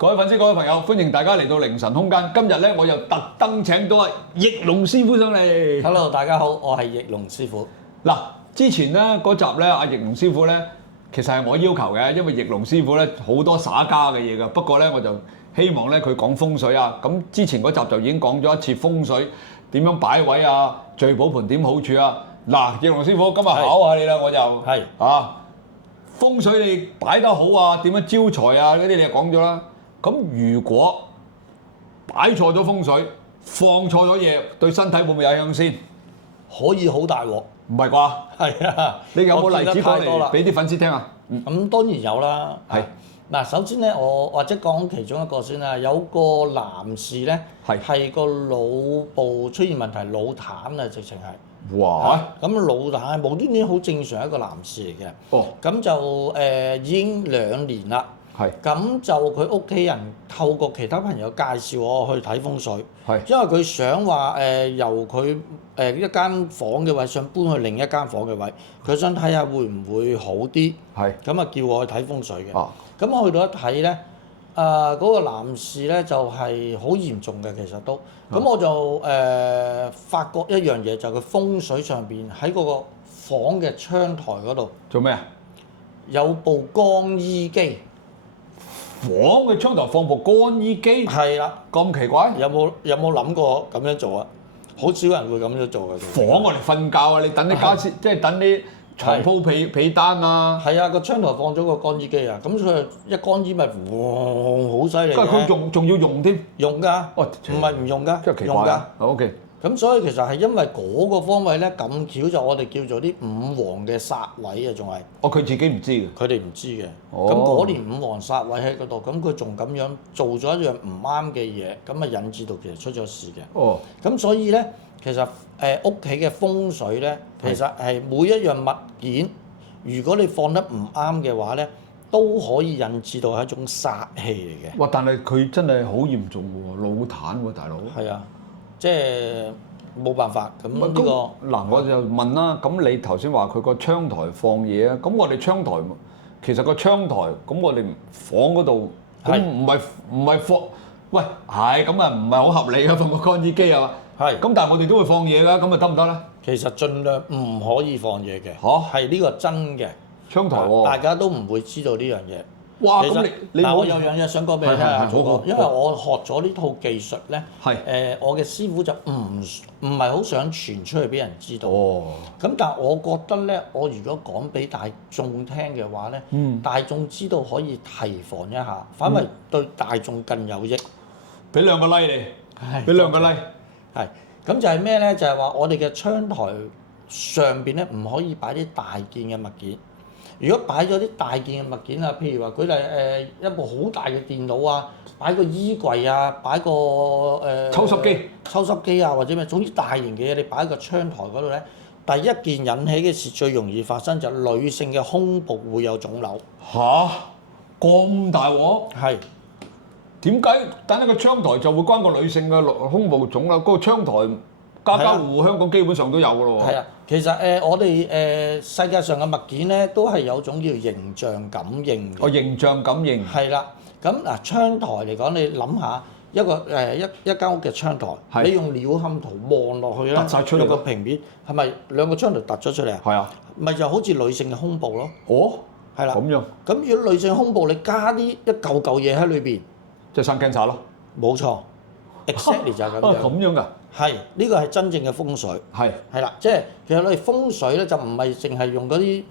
各位粉絲、各位朋友，歡迎大家嚟到凌晨空間。今日咧，我又特登請到阿奕龍師傅上嚟。Hello， 大家好，我係奕龍師傅。嗱，之前咧嗰集咧，阿奕龍師傅咧，其實係我要求嘅，因為奕龍師傅咧好多耍家嘅嘢㗎。不過咧，我就希望咧佢講風水啊。咁之前嗰集就已經講咗一次風水點樣擺位啊，聚寶盤點好處啊。嗱，奕龍師傅今日考下你啦，我就係啊，風水你擺得好啊，點樣招財啊嗰啲你就講咗啦。咁如果擺錯咗風水，放錯咗嘢，對身體會唔會有影響先？可以好大鑊，唔係啩？係啊！你有冇例子講嚟啦？俾啲粉絲聽啊？咁當然有啦。係嗱，首先咧，我或者講其中一個先啦。有個男士咧，係個腦部出現問題，腦癱啊，直情係。哇！咁腦癱無端端好正常一個男士嚟嘅。哦。咁就已經2年啦。係。咁就佢屋企人透過其他朋友介紹我去睇風水。係。因為佢想話由佢一間房嘅位想搬去另一間房嘅位，佢想睇下會唔會好啲。係。咁啊叫我去睇風水嘅。啊。咁我去到一睇咧，嗰個男士咧就係好嚴重嘅，其實都。咁我就發覺一樣嘢，就係佢風水上邊喺嗰個房嘅窗台嗰度做咩啊？有部乾衣機。房嘅窗台放部乾衣機？係啦。咁奇怪？有冇諗過咁樣做啊？好少人會咁樣做嘅。房我哋瞓覺啊！你等啲家私，即係等啲床鋪被單啊。係啊，個窗台放咗個乾衣機啊，咁佢一乾衣咪好犀利嘅。佢仲要用添？用㗎。哦，唔係唔用㗎。真係奇怪啊。用㗎。OK。咁所以其實係因為嗰個方位咧咁巧，就我哋叫做啲五黃嘅煞位啊，仲係。哦，佢自己唔知嘅。佢哋唔知嘅。咁嗰年五黃煞位喺嗰度，咁佢仲咁樣做咗一樣唔啱嘅嘢，咁啊引致到其實出咗事嘅。哦。咁所以咧，其實屋企嘅風水咧，其實係每一樣物件，如果你放得唔啱嘅話咧，都可以引致到係一種煞氣嚟嘅。哇！但係佢真係好嚴重喎，腦癱喎，大佬。係啊。即係冇辦法咁呢個嗱，我就問啦，咁你頭先話佢個窗台放嘢啊，咁我哋窗台其實個窗台咁我哋房嗰度咁唔係放，喂係咁啊，唔係好合理嘅放個乾衣機啊嘛，係咁但係我哋都會放嘢㗎，咁啊得唔得咧？其實盡量唔可以放嘢嘅，係呢個真嘅窗台喎，大家都唔會知道呢樣嘢。哇！咁你我有樣嘢想講俾你聽啊，祖哥，因為我學咗呢套技術咧，我嘅師傅就唔係好想傳出去俾人知道。哦。咁但係我覺得咧，我如果講俾大眾聽嘅話咧，大眾知道可以提防一下，反為對大眾更有益。俾2個 like 你，俾2個 like。係。咁就係咩咧？就係話我哋嘅窗台上邊咧，唔可以擺啲大件嘅物件。如果擺咗啲大件嘅物件啊，譬如話舉例一部好大嘅電腦啊，擺個衣櫃啊，擺個抽濕機啊，或者咩，總之大型嘅嘢你擺喺個窗台嗰度咧，第一件引起嘅事最容易發生就係女性嘅胸部會有腫瘤。吓？咁大鑊？係。點解等一個窗台就會關個女性嘅胸部腫瘤？嗰個窗台家戶香港基本上都有㗎咯喎。係啊，其實我哋世界上嘅物件咧，都係有種叫形象感應嘅。哦，形象感應。係啦，咁嗱窗台嚟講，你諗下一個一間屋嘅窗台，你用鳥瞰圖望落去啦，突曬出嚟個平面係咪兩個窗台突咗出嚟啊？係啊。咪就好似女性嘅胸部咯。哦。係啦。咁樣。咁如果女性胸部你加啲一嚿嚿嘢喺裏邊，即係生 cancer 咯。冇錯。exactly 就係咁樣。咁樣㗎。係，呢個係真正嘅風水。係啦，即係其實我哋風水咧就唔係淨係用嗰啲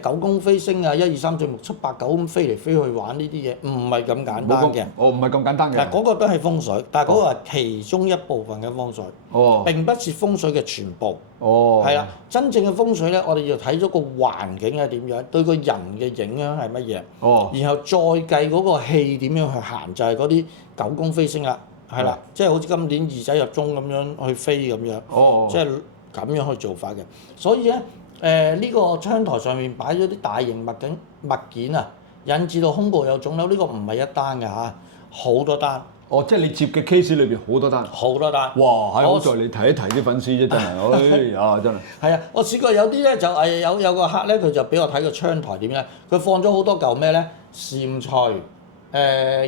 九宮飛星啊、1、2、3、4、5、6、7、8、9咁飛嚟飛去玩呢啲嘢，唔係咁簡單嘅。哦，唔係咁簡單嘅。嗱，嗰個都係風水，但係嗰個係其中一部分嘅風水。哦。並不是風水嘅全部。哦。係啦，真正嘅風水咧，我哋要睇咗個環境係點樣，對個人嘅影響係乜嘢。哦。然後再計嗰個氣點樣去行，就係嗰啲九宮飛星啦。係啦，即係好似今年二仔入中咁樣去飛咁樣，即係咁樣去做法嘅。所以咧，呢個窗台上面擺咗啲大型物件啊，引致到胸部有腫瘤，呢個唔係一單嘅嚇，好多單。哦，即係你接嘅 case 裏邊好多單。好多單。哇！好在你提一提啲粉絲啫，真係，哎呀，真係。係啊，我試過有啲咧就有個客咧，佢就俾我睇個窗台點咧，佢放咗好多嚿咩咧，蟾蜍、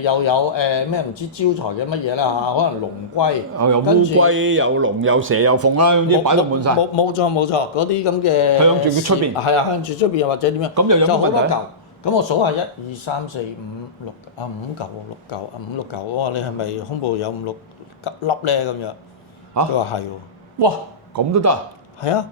又有咩唔知招財嘅乜嘢啦嚇，可能龍龜，有烏龜、有龍、有蛇、有鳳啦，總之擺到滿晒。冇錯，嗰啲咁嘅向住佢出邊。係啊，向住出邊又或者點樣？咁又有乜問題？咁我數下1、2、3、4、5、6啊5嚿6嚿啊5、6嚿，我話你係咪胸部有5、6粒咧咁樣？佢話係喎。哇！咁都得啊？係啊。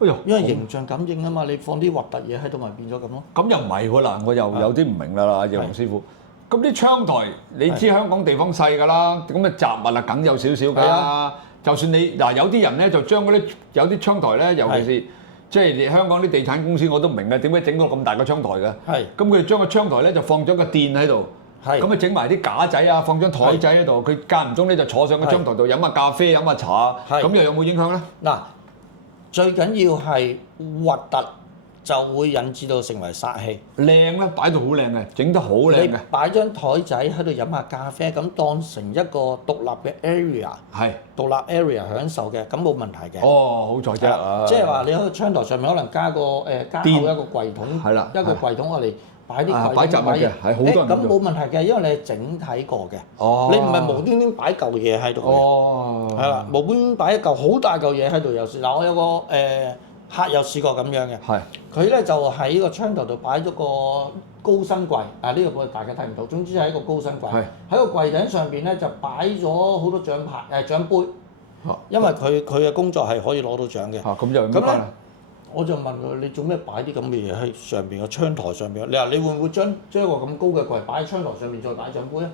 哎呦，因為形象感應啊嘛，你放啲核突嘢喺度咪變咗咁咯。咁又唔係喎嗱，我又有啲唔明啦，葉龍師傅。咁啲窗台，你知香港地方細㗎啦，咁嘅雜物啊梗有少少㗎啦。就算你嗱有啲人咧就將嗰啲有啲窗台咧，尤其是即係香港啲地產公司我都唔明嘅，點解整到咁大個窗台嘅？係。咁佢哋將個窗台咧就放咗個墊喺度，咁啊整埋啲架仔啊，放張台仔喺度，佢間唔中咧就坐上個窗台度飲下咖啡、飲下茶，咁又有冇影響咧？嗱，最緊要係核突。就會引致到成為煞氣。靚咧，擺到好靚嘅，整得好靚嘅。你擺張台仔喺度飲下咖啡，咁當成一個獨立嘅 area， 係獨立 area 享受嘅，咁冇問題嘅。哦，好在啫。即係話你喺個窗台上面可能加個加厚一個櫃桶，一個櫃桶我哋擺啲櫃擺雜物嘅，係好多人。咁冇問題嘅，因為你係整體過嘅。哦。你唔係無端端擺嚿嘢喺度嘅。哦。係啦，無端端擺一嚿好大嚿嘢喺度有時。嗱，我有個客有試過咁樣嘅，佢咧就喺個窗台度擺咗個高身櫃，呢個大家睇唔到，總之係一個高身櫃，喺個櫃頂上邊咧就擺咗好多獎牌獎杯，因為佢嘅工作係可以攞到獎嘅。咁就咁咧，我就問佢：你做咩擺啲咁嘅嘢喺上邊個窗台上邊？你話你會唔會將一個咁高嘅櫃擺喺窗台上邊再擺獎杯咧？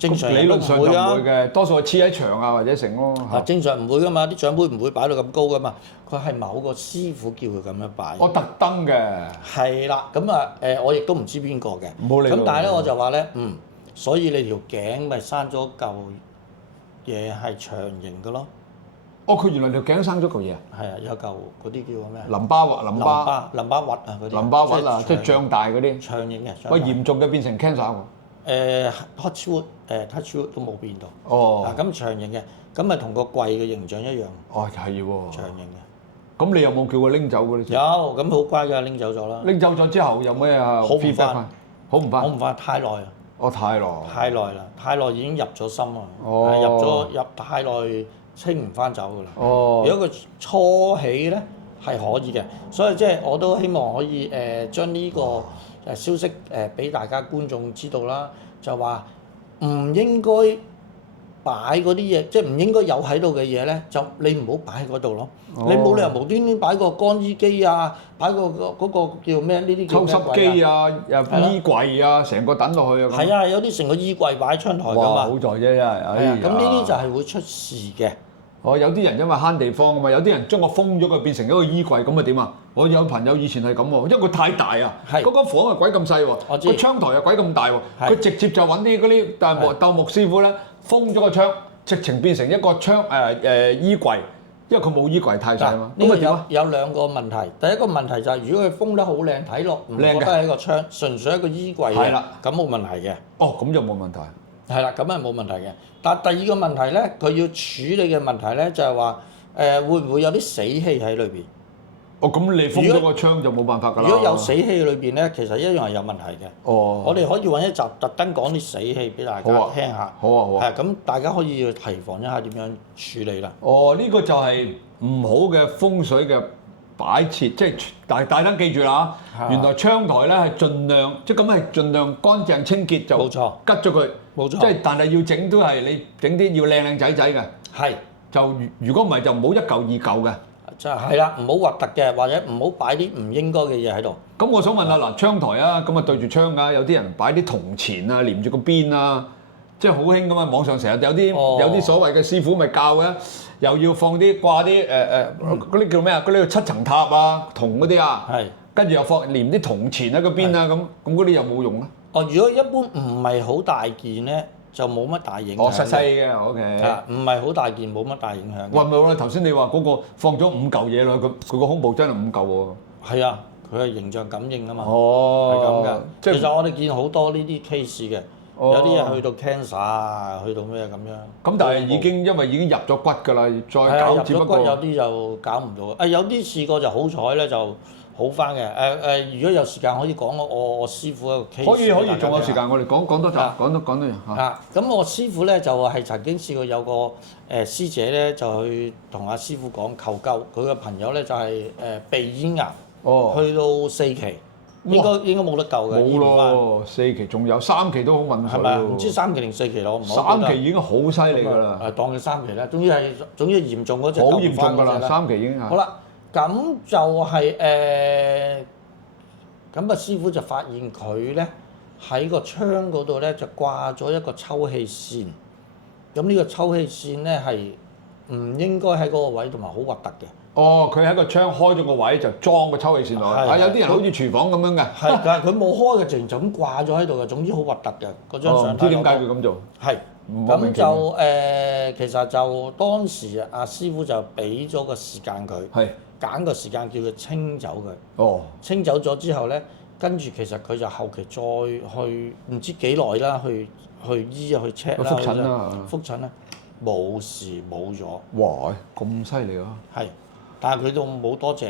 正常理論上就唔會嘅，多數係黐喺牆啊或者成咯。正常唔會噶嘛，啲獎杯唔會擺到咁高噶嘛。佢係某個師傅叫佢咁樣擺。我特登嘅。係啦，咁啊我亦都唔知邊個嘅。唔好理。咁但係咧我就話咧，所以你條頸咪生咗嚿嘢係長形嘅咯。哦，佢原來條頸生咗嚿嘢啊？係啊，有嚿嗰啲叫咩？淋巴核啊嗰啲。淋巴核啊，即係脹大嗰啲。長形嘅。喂，嚴重嘅變成 cancer 喎。touch wood 都冇變到。哦。咁長形嘅，咁咪同個櫃嘅形象一樣。哦，係喎。長形嘅。咁你有冇叫佢拎走嗰啲？有，咁好乖㗎，拎走咗啦。拎走咗之後有咩啊？好唔翻。好唔翻？好唔翻，太耐啊。哦，太耐。太耐啦，太耐已經入咗心啊。哦。入太耐清唔翻走㗎啦。哦。如果佢初起咧係可以嘅，所以即係我都希望可以將呢個消息俾大家觀眾知道啦，就話唔應該擺嗰啲嘢，即係唔應該有喺度嘅嘢咧，就你唔好擺喺嗰度咯。你冇理由無端端擺個乾衣機啊，擺個嗰個叫咩？呢啲叫咩櫃啊？抽濕機啊，衣櫃啊，成個等落去啊。係啊，有啲成個衣櫃擺喺窗台㗎嘛。哇！好在啫，真係。咁呢啲就係會出事嘅。哦，有啲人因為慳地方啊嘛，有啲人將我封咗佢變成一個衣櫃，咁啊點啊？我有朋友以前係咁喎，因為佢太大啊，嗰間房啊鬼咁細喎，個窗台又鬼咁大喎，佢直接就揾啲嗰啲鬥木師傅咧封咗個窗，直情變成一個窗衣櫃，因為佢冇衣櫃太細啊嘛。咁啊點啊？有兩個問題，第一個問題就係如果佢封得好靚，睇落唔覺得係一個窗，純粹一個衣櫃嘅，咁冇問題嘅。哦，咁就冇問題。係啦，咁係冇問題嘅。但第二個問題咧，佢要處理嘅問題咧就係話會唔會有啲死氣喺裏邊？哦，咁你封咗個窗就冇辦法㗎啦。如果有死氣裏邊咧，其實一樣係有問題嘅。哦。我哋可以揾一集特登講啲死氣俾大家聽下。好啊，好啊。係咁，大家可以提防一下點樣處理啦。哦，呢個就係唔好嘅風水嘅擺設，即係大家記住啦。原來窗台咧係盡量，即係咁係盡量乾淨清潔就。冇錯。吉咗佢。冇錯。即係但係要整都係你整啲要靚靚仔仔嘅。係。就如果唔係就唔好一嚿二嚿嘅。就係啦，唔好核突嘅，或者唔好擺啲唔應該嘅嘢喺度。咁我想問下嗱，窗台啊，咁啊對住窗㗎，有啲人擺啲銅錢啊，連住個邊啊，即係好興㗎嘛。網上成日有啲所謂嘅師傅咪教嘅，又要放啲掛啲嗰啲叫咩啊？嗰啲七層塔啊，銅嗰啲啊，係，跟住又放連啲銅錢喺個邊啊，咁嗰啲有冇用咧？哦，如果一般唔係好大件咧，就冇乜大影響。哦，細細嘅，OK。啊，唔係好大件，冇乜大影響。喂，唔係喎，頭先你話嗰個放咗5嚿嘢落去，佢個胸部真係5嚿喎。係啊，佢係形象感應啊嘛。哦。係咁㗎。即係其實我哋見好多呢啲 case 嘅，有啲嘢去到 cancer 啊，去到咩咁樣。咁但係因為已經入咗骨㗎啦，再搞只不過。入咗骨有啲就搞唔到。有啲試過就好彩咧，就好好翻嘅。如果有時間可以講我師傅一個 case。可以，仲有時間，我哋講多集，講多樣嚇。咁我師傅咧就係曾經試過有個師姐咧就去同阿師傅講求救，佢嘅朋友咧就係鼻咽癌，去到4期。應該冇得救嘅，冇咯，4期仲有3期都好問水喎。唔知3期定4期咯，唔好記得。3期已經好犀利㗎啦。當佢3期啦，總之嚴重嗰隻。好嚴重㗎啦，3期已經係。好啦，咁就係咁啊師傅就發現佢咧喺個窗嗰度咧就掛咗一個抽氣扇，咁呢個抽氣扇咧係唔應該喺嗰個位，同埋好核突嘅。佢喺個窗開咗個位就裝個抽氣扇落去。有啲人好似廚房咁樣嘅。係，但係佢冇開嘅，淨就咁掛咗喺度嘅。總之好核突嘅嗰張相。唔知點解佢咁做？係。咁就其實就當時阿師傅就俾咗個時間佢，揀個時間叫佢清走佢。清走咗之後咧，跟住其實佢就後期再去唔知幾耐啦，去醫啊，去 check 啦，覆診啦，冇事冇咗。哇！咁犀利啊！係。但係佢都冇多謝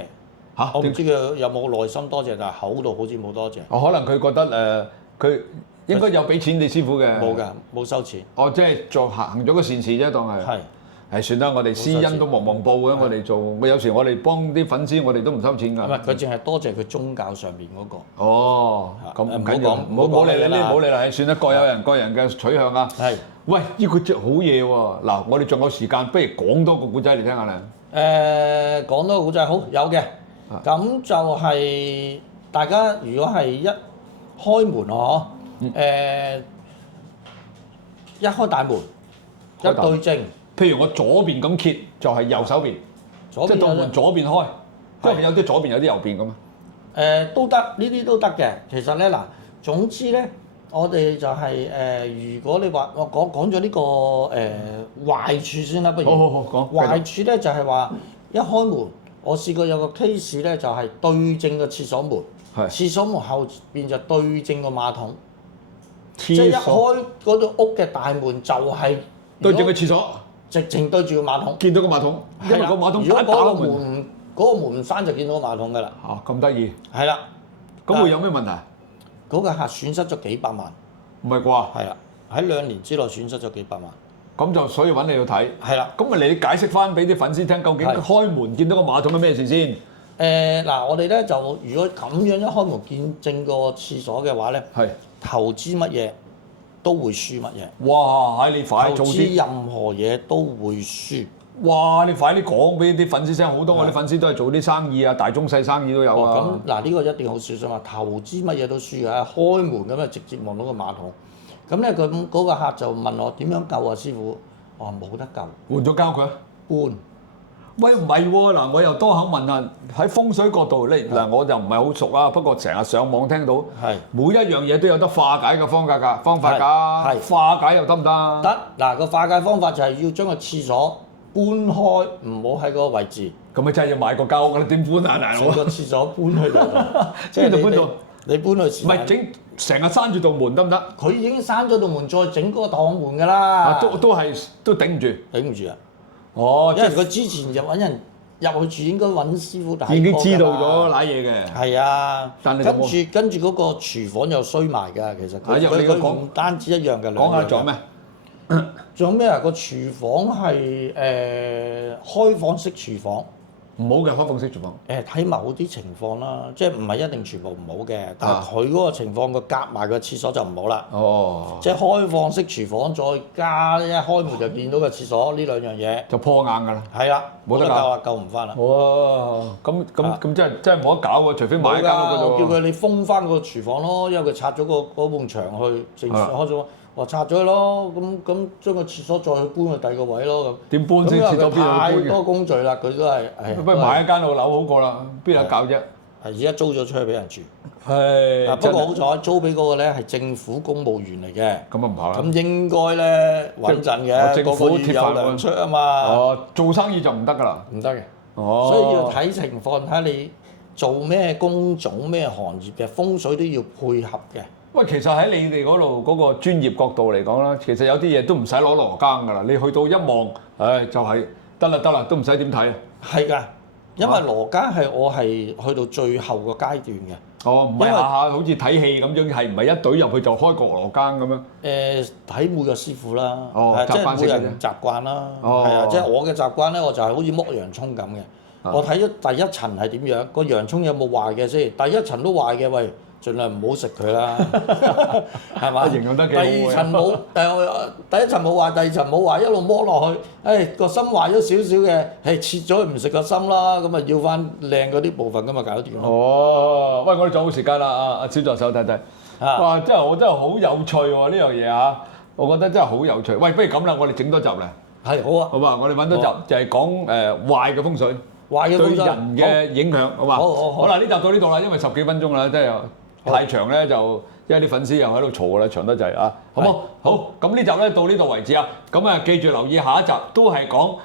嚇，我唔知佢有冇內心多謝，但係口度好似冇多謝。可能佢覺得佢應該有俾錢你師傅嘅。冇㗎，冇收錢。即係做行咗個善事啫，當係。係算啦，我哋施恩都忙報嘅，我哋做。有時我哋幫啲粉絲，我哋都唔收錢㗎。唔係，佢淨係多謝佢宗教上邊嗰個。咁唔緊要，唔好理你呢，唔好理啦，算啦，各有人各人嘅取向啊。係。喂，呢個真好嘢喎！嗱，我哋仲有時間，不如講多個古仔嚟聽下啦。講多個古仔好有嘅，咁就係大家如果係一開門一開大門一對正，譬如我左邊咁揭就係右手邊，即係道門左邊開，因為有啲左邊有啲右邊咁啊。都得，呢啲都得嘅。其實咧嗱，總之咧，我哋就係如果你話我講咗呢個壞處先啦，不如。好講。壞處咧就係話一開門，我試過有個 case 咧，就係對正個廁所門，廁所門後邊就對正個馬桶，即係一開嗰度屋嘅大門就係對正個廁所，直情對住個馬桶。見到個馬桶，因為個馬桶如果嗰個門唔閂就見到個馬桶㗎啦。咁得意。係啦。咁會有咩問題？嗰個客損失咗幾百萬。唔係啩？係啦，喺2年之內損失咗幾百萬。咁就所以揾你去睇。係啦。咁咪你解釋翻俾啲粉絲聽，究竟開門見到個馬桶係咩事先？嗱，我哋咧就如果咁樣一開門見正個廁所嘅話咧，投資乜嘢都會輸乜嘢。哇！你快做啲。投資任何嘢都會輸。哇！你快啲講俾啲粉絲聽，好多我啲粉絲都係做啲生意啊，大中細生意都有啊。咁嗱，呢個一定好小心啊！投資乜嘢都輸嘅，開門咁啊直接望到個馬桶。咁咧佢嗰個客就問我點樣救啊，師傅？我話冇得救。換咗膠佢啊？換。喂，唔係喎，嗱，我又多口問下，喺風水角度咧，嗱，我就唔係好熟啊，不過成日上網聽到，每一樣嘢都有得化解嘅方法㗎，化解又得唔得？得，嗱，個化解方法就係要將個廁所搬開，唔好喺嗰個位置。咁咪真係要買個膠㗎啦，點搬啊大佬？個廁所搬去度，即係搬到你搬去。唔係整成日閂住道門得唔得？佢已經閂咗道門，再整嗰個擋門㗎啦。都頂唔住。頂唔住啊！因為佢之前就揾人入去住，應該揾師傅睇。已經知道咗瀨嘢嘅。係啊，跟住嗰個廚房又衰埋㗎，其實佢唔單止一樣嘅。講下仲有咩？仲有咩啊？個廚房係開放式廚房。唔好嘅開放式廚房。睇某啲情況啦，即係唔係一定全部唔好嘅，但係佢嗰個情況佢夾埋個廁所就唔好啦。即係開放式廚房再加一開門就見到個廁所呢兩樣嘢。就破硬㗎啦。係啦，冇得救啊，救唔翻啦。咁真係冇得搞喎，除非買一間屋嗰度。我叫佢你封翻個廚房咯，因為佢拆咗嗰埲牆去，正常開咗。我拆咗佢咯，咁將個廁所再去搬去第二個位咯咁。點搬先？廁所邊度搬嘅？太多工序啦，佢都係。不如買一間樓好過啦，邊有搞啫？而家租咗出去俾人住。係。不過好彩租俾嗰個咧係政府公務員嚟嘅。咁啊唔怕啦。咁應該咧穩陣嘅，個個月有糧出啊嘛。做生意就唔得㗎啦。唔得嘅。所以要睇情況，睇下你做咩工種、咩行業嘅風水都要配合嘅。喂，其實喺你哋嗰度嗰個專業角度嚟講啦，其實有啲嘢都唔使攞羅庚㗎啦，你去到一望，就係得啦，都唔使點睇啊。係㗎，因為羅家我係去到最後個階段嘅。哦，唔係下下好似睇戲咁樣，係唔係一隊入去就開個羅更咁樣？睇每個師傅啦，即係每人習慣啦。係啊，即係我嘅習慣咧，我就係好似剝洋葱咁嘅。我睇咗第一層係點樣，個洋葱有冇壞嘅先？第一層都壞嘅，喂，盡量唔好食佢啦，係嘛？形容得幾好。第二層冇，第一層冇壞，第二層冇壞，一路剝落去，個心壞咗少少嘅，切咗唔食個心啦，咁啊要翻靚嗰啲部分咁啊搞掂咯。哦，喂，我哋仲有冇時間啦？阿小助手睇睇。哇！真係好有趣喎呢樣嘢嚇，我覺得真係好有趣。喂，不如咁啦，我哋整多集咧。係好啊。好嘛，我哋揾多集就係講壞嘅風水。對人嘅影響，好嘛？好啦，呢集到呢度啦，因為10幾分鐘啦，真係太長咧，就因為啲粉絲又喺度嘈啦，長得滯啊，好冇？好，咁呢集咧到呢度為止啊，咁啊記住留意下一集，都係講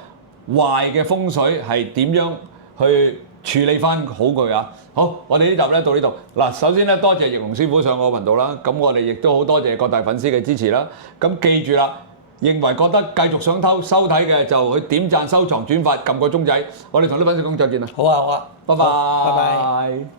壞嘅風水係點樣去處理翻好佢啊！好，我哋呢集咧到呢度。嗱，首先咧多謝易龍師傅上我頻道啦，咁我哋亦都好多謝各大粉絲嘅支持啦。咁記住啦。認為覺得繼續想收睇嘅就去點讚、收藏、轉發、撳個鐘仔。我哋同啲粉絲講再見啦。好啊，好啊，拜拜。拜拜。